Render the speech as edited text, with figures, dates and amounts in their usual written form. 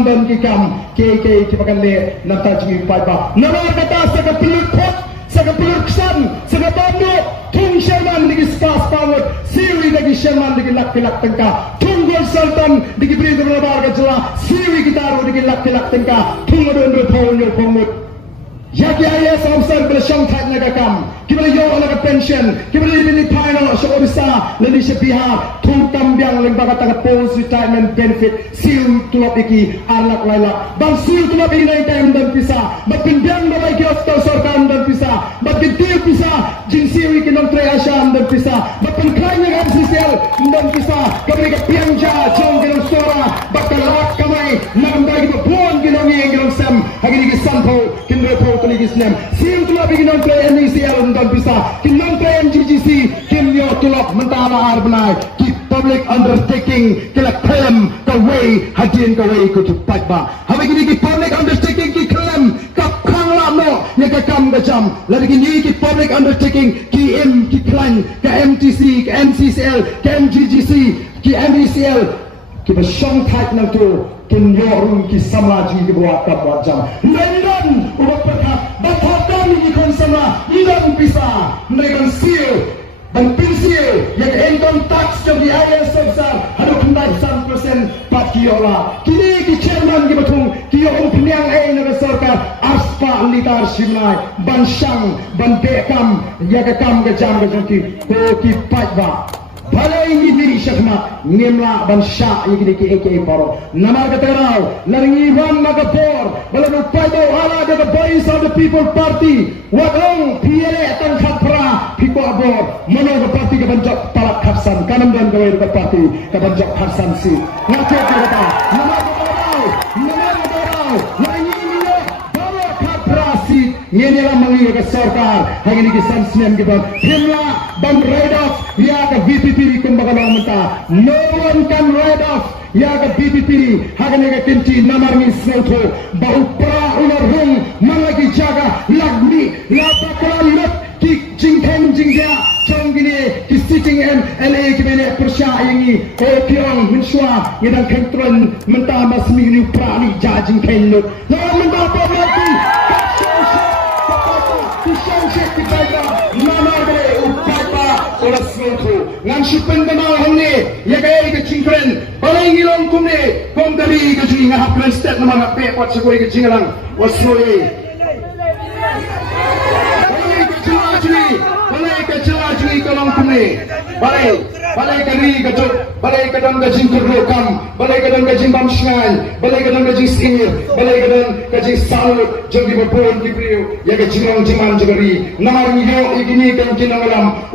kam dan ki kam ke pakan le nata ji pai ba namar kata sa peluk khot sa peluk san sa bambu tung sherman digi spas pawat siwi digi sherman digi lak tengka tunggol sultan digi beri berbar ka jela siwi gitaru digi lak tengka tungodon do phonyo Yaki IAS officer bila syong thak naga kam, kibala yo naga pension, kibala ini final sa orisa, lali sa bihar, thung tambiang ling baga taga post retirement benefit, siu tulap iki alak laila, bang siu tulap iki naik tayo dan pisa, bagpinbiang balay ki ofta sorkan dan pisa, bagpintiyo pisa, jing siu iki nong tre asyam dan pisa, bagpinklay naga MCCL dan pisa, kabali ka piangja, jong ginong sora, bagkalak kamay, nagamday kita buwan ginong iyeng ginong sem, hagini ki sampo, kinre po Islam. Sim tulap ingin nonton NECL dan bisa. Kin nonton MGGC. Kin yo tulap mentara arbnai. Ki public undertaking. Kila klaim kawai hadirin kawai ikut cepat ba. Habis ini ki public undertaking ki klaim kap kang lamo ya ka kam gajam. Lalu kini ki public undertaking ki ki klaim ka MTC, ka MCCL, ka MGGC, ki NECL. Ki bersyong thak nang tu. Kin yo rum ki samaji ki buat kap wajam. London ubah perkap. Bapak ini konsumlah, tidak bisa mereka seal dan pensil yang income tax jadi ayat sebesar ada kendai 1% pat kiola. Kini ki chairman ki betung kiong penyang negara sorka aspa litar simai bansang ban bekam ya kam gajam gajunki ki patba. Balai ini diri syakma ngemla ban syak yang ki aka paro namar katarau laringi wan magapor balanu paido ala the voice of the people party wadong PLA tan khapra phiko abor mono ka party ka banjak talak khapsan kanam dan gawai ka party ka banjak khapsan si ngate kata namar katarau laringi ni bawa khapra si ngene la mangi ka sarkar hari ni ki sansnem ki ban himla ban right off ya ka VPP kumbaga menta no one can write off ya ka VPP hagane ka kinti namar ni soto ba upra ular hung malagi jaga lagni la bakal lut ki jinghen jingja chonggine ki sitting MLA ki bene persya yangi o piong minshwa yedang kontrol menta masmi ni prani jajing ken lut no menta pa mati ki baga namar be upapa ora soto ngan shipen bama honne ya kaya ke cingkren balai ngilong kumne kom dari ke jinga haplan stat nama ngape pat sekoi ke jingalang wasoi balai ke celajui kolong kumne balai ke ri ke jok balai ke dong ke jingkur kam balai ke dong ke jimbam shngan balai ke dong ke jisir balai ke dong ke jisalut jogi bopon ki priyo ya ke jingong jiman jogari namar ngiyo igini kan kinangalam